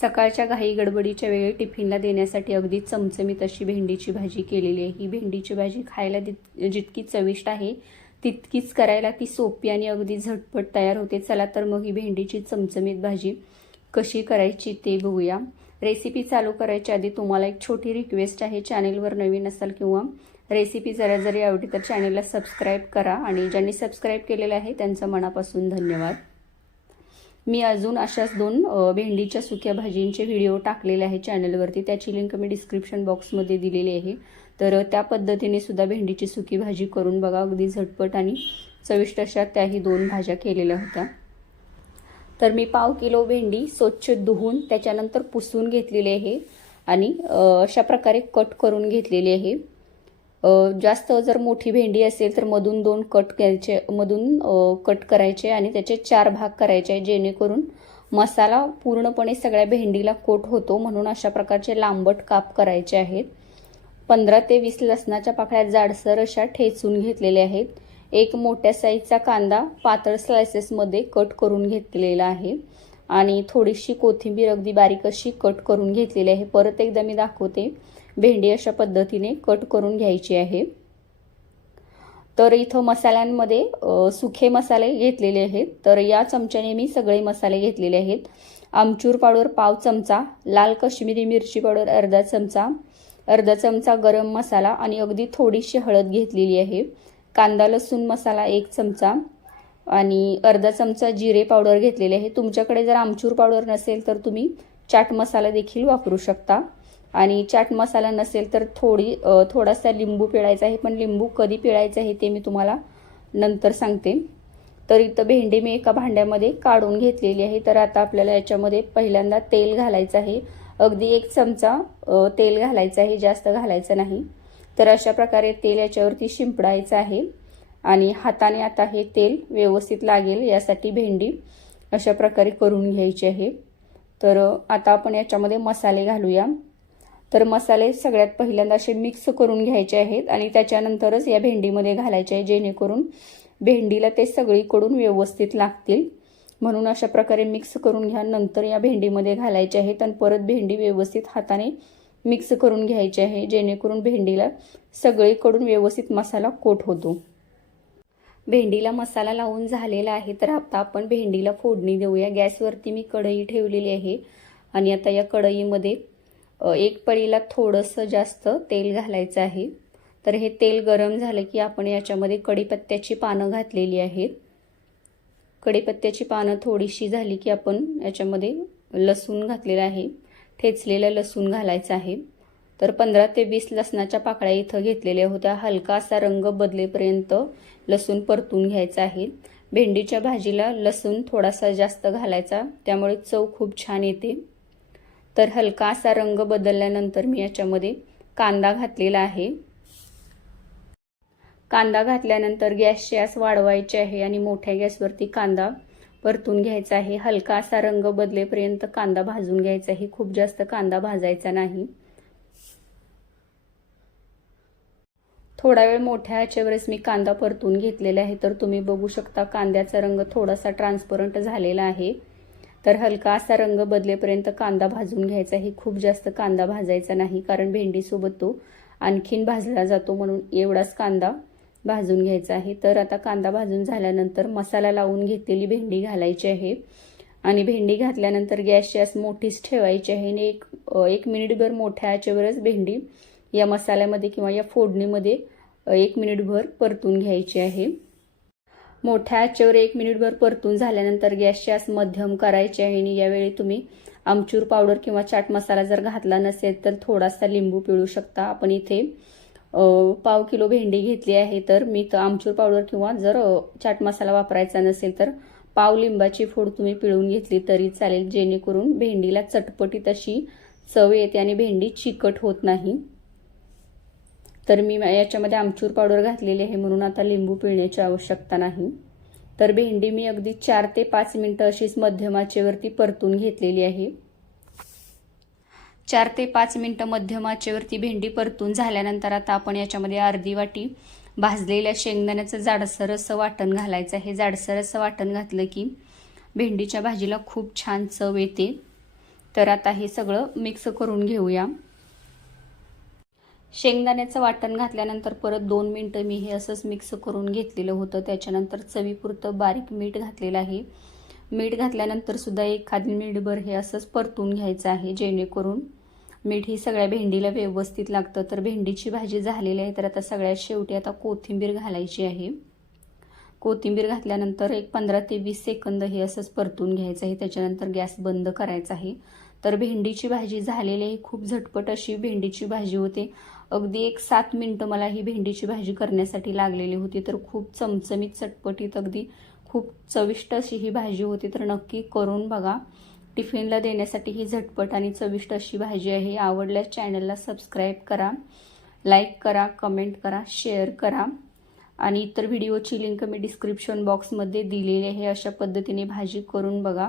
सकाळच्या घाई गडबडीच्या वेळी टिफिनला देण्यासाठी अगदी चमचमीत अशी भेंडीची भाजी केलेली आहे. ही भेंडीची भाजी खायला जितकी चविष्ट आहे तितकीच करायला ती सोपी आणि अगदी झटपट तयार होते. चला तर मग ही भेंडीची चमचमीत भाजी कशी करायची ते बघूया. रेसिपी चालू करायच्या आधी तुम्हाला एक छोटी रिक्वेस्ट आहे. चॅनेलवर नवीन असाल किंवा रेसिपी जरा जरी आवडली तर चॅनेलला सबस्क्राईब करा आणि ज्यांनी सबस्क्राईब केलेलं आहे त्यांचं मनापासून धन्यवाद. मी अजून अशाच दोन भेंडीच्या सुक्या भाजींचे व्हिडिओ टाकलेले आहे चॅनलवरती. त्याची लिंक मी डिस्क्रिप्शन बॉक्समध्ये दिलेली आहे. तर त्या पद्धतीने सुद्धा भेंडीची सुकी भाजी करून बघा. अगदी झटपट आणि चविष्ट अशा त्याही दोन भाज्या केलेल्या होत्या. तर मी पाव किलो भेंडी स्वच्छ धुवून त्याच्यानंतर पुसून घेतलेली आहे आणि अशा प्रकारे कट करून घेतलेली आहे. जास्त जर मोठी भेंडी असेल तर मधून दोन कट करायचे मधून कट करायचे आणि त्याचे चार भाग करायचे जेणेकरून मसाला पूर्णपणे सगळ्या भेंडीला कोट होतो म्हणून अशा प्रकारचे लांबट काप करायचे आहेत. पंधरा ते वीस लसणाच्या पाकळ्या जाडसर अशा ठेचून घेतलेल्या आहेत. एक मोठ्या साईजचा कांदा पातळ स्लायसेसमध्ये कट करून घेतलेला आहे आणि थोडीशी कोथिंबीर अगदी बारीक अशी कट करून घेतलेली आहे. परत एकदा मी दाखवते. भेंडी अशा पद्धतीने कट करून घ्यायची आहे. तर इथं मसाल्यांमध्ये सुखे मसाले घेतलेले आहेत. तर या चमच्याने मी सगळे मसाले घेतलेले आहेत. आमचूर पावडर पाव चमचा लाल कश्मीरी मिरची पावडर अर्धा चमचा अर्धा चमचा गरम मसाला आणि अगदी थोडीशी हळद घेतलेली आहे. कांदा लसूण मसाला एक चमचा आणि अर्धा चमचा जिरे पावडर घेतलेले आहे. तुमच्याकडे जर आमचूर पावडर नसेल तर तुम्ही चाट मसाला देखील वापरू शकता. आणि चाट मसाला नसेल तर थोडी थोडासा लिंबू पिळायचा आहे पण लिंबू कधी पिळायचं आहे ते मी तुम्हाला नंतर सांगते. तर इथं भेंडी मी एका भांड्यामध्ये काढून घेतलेली आहे. तर आता आपल्याला याच्यामध्ये पहिल्यांदा तेल घालायचं आहे. अगदी एक चमचा तेल घालायचं आहे जास्त घालायचं नाही. तर अशा प्रकारे तेल याच्यावरती शिंपडायचं आहे. आणि हाताने आता हे तेल व्यवस्थित लागेल यासाठी भेंडी अशा प्रकारे करून घ्यायची आहे. तर आता आपण याच्यामध्ये मसाले घालूया. तर मसाले सगळ्यात पहिल्यांदा असे मिक्स करून घ्यायचे आहेत आणि त्याच्यानंतरच या भेंडीमध्ये घालायचे आहे जेणेकरून भेंडीला ते सगळीकडून व्यवस्थित लागतील. म्हणून अशा प्रकारे मिक्स करून घ्या नंतर या भेंडीमध्ये घालायचे आहेत आणि परत भेंडी व्यवस्थित हाताने मिक्स करून घ्यायची आहे जेणेकरून भेंडीला सगळीकडून व्यवस्थित मसाला कोट होतो. भेंडीला मसाला लावून झालेला आहे तर आता आपण भेंडीला फोडणी देऊया. गॅसवरती मी कढई ठेवलेली आहे आणि आता या कढईमध्ये एक पळीला थोडंसं जास्त तेल घालायचं आहे. तर हे तेल गरम झालं की आपण याच्यामध्ये कढीपत्त्याची पानं घातलेली आहेत. कढीपत्त्याची पानं थोडीशी झाली की आपण याच्यामध्ये लसूण घातलेलं आहे. ठेचलेलं लसूण घालायचं आहे. तर पंधरा ते वीस लसणाच्या पाकळ्या इथं घेतलेल्या होत्या. हलका असा रंग बदलेपर्यंत लसूण परतून घ्यायचा आहे. भेंडीच्या भाजीला लसूण थोडासा जास्त घालायचा. त्यामुळे चव खूप छान येते. तर हलका असा रंग बदलल्यानंतर मी याच्यामध्ये कांदा घातलेला आहे. कांदा घातल्यानंतर गॅसची आस वाढवायची आहे आणि मोठ्या गॅसवरती कांदा परतून घ्यायचा आहे. हलका असा रंग बदलेपर्यंत कांदा भाजून घ्यायचा आहे. खूप जास्त कांदा भाजायचा नाही. थोडा वेळ मोठ्या ह्याच्यावरच मी कांदा परतून घेतलेला आहे. तर तुम्ही बघू शकता कांद्याचा रंग थोडासा ट्रान्सपरंट झालेला आहे. तर हलका असा रंग बदलेपर्यंत कांदा भाजून घ्यायचा. आहे खूप जास्त कांदा भाजायचा नाही कारण भेंडीसोबत तो आणखीन भाजला जातो म्हणून एवढाच कांदा भाजून घ्यायचा आहे. तर आता कांदा भाजून झाल्यानंतर मसाला लावून घेतलेली भेंडी घालायची आहे. आणि भेंडी घातल्यानंतर गॅसची आस मोठीच ठेवायची आहे आणि एक एक मिनिटभर मोठ्या आचेवरच भेंडी या मसाल्यामध्ये किंवा या फोडणीमध्ये एक मिनिटभर परतून घ्यायची आहे. मोठ्या आचेवर एक मिनिटभर परतून झाल्यानंतर गॅसची आस मध्यम करायची आहे आणि यावेळी तुम्ही आमचूर पावडर किंवा चाट मसाला जर घातला नसेल तर थोडासा लिंबू पिळू शकता. आपण इथे पाव किलो भेंडी घेतली आहे तर मी तर आमचूर पावडर किंवा जर चाट मसाला वापरायचा नसेल तर पाव लिंबाची फोड तुम्ही पिळून घेतली तरी चालेल. जेणेकरून भेंडीला चटपटीत अशी चव येते आणि भेंडी चिकट होत नाही. तर मी याच्यामध्ये आमचूर पावडर घातलेली आहे म्हणून आता लिंबू पिळण्याची आवश्यकता नाही. तर भेंडी मी अगदी चार ते पाच मिनटं अशीच मध्यम आचेवरती परतून घेतलेली आहे. चार ते पाच मिनटं मध्यम आचेवरती भेंडी परतून झाल्यानंतर आता आपण याच्यामध्ये अर्धी वाटी भाजलेल्या शेंगदाण्याचं जाडसर असं वाटण घालायचं आहे. जाडसर असं वाटण घातलं की भेंडीच्या भाजीला खूप छान चव येते. तर आता हे सगळं मिक्स करून घेऊया. शेंगदाण्याचं वाटण घातल्यानंतर परत दोन मिनटं मी हे असंच मिक्स करून घेतलेलं होतं. त्याच्यानंतर चवीपुरतं बारीक मीठ घातलेलं आहे. मीठ घातल्यानंतर सुद्धा एखादी मीठभर हे असंच परतून घ्यायचं आहे जेणेकरून मीठ ही सगळ्या भेंडीला व्यवस्थित लागतं. तर भेंडीची भाजी झालेली आहे तर आता सगळ्यात शेवटी आता कोथिंबीर घालायची आहे. कोथिंबीर घातल्यानंतर एक पंधरा ते वीस सेकंद हे असंच परतून घ्यायचं आहे. त्याच्यानंतर गॅस बंद करायचा आहे. तर भेंडीची भाजी झालेली आहे. खूप झटपट अशी भेंडीची भाजी होते. अगदी एक सात मिनटं मला ही भेंडीची भाजी करण्यासाठी लागलेली होती. तर खूप चमचमीत चटपटीत अगदी खूप चविष्ट अशी ही भाजी होती. तर नक्की करून बघा. टिफिनला देण्यासाठी ही झटपट आणि चविष्ट अशी भाजी आहे. आवडल्यास चॅनलला सबस्क्राईब करा लाईक करा कमेंट करा शेअर करा. आणि इतर व्हिडिओची लिंक मी डिस्क्रिप्शन बॉक्समध्ये दिलेली आहे. अशा पद्धतीने भाजी करून बघा.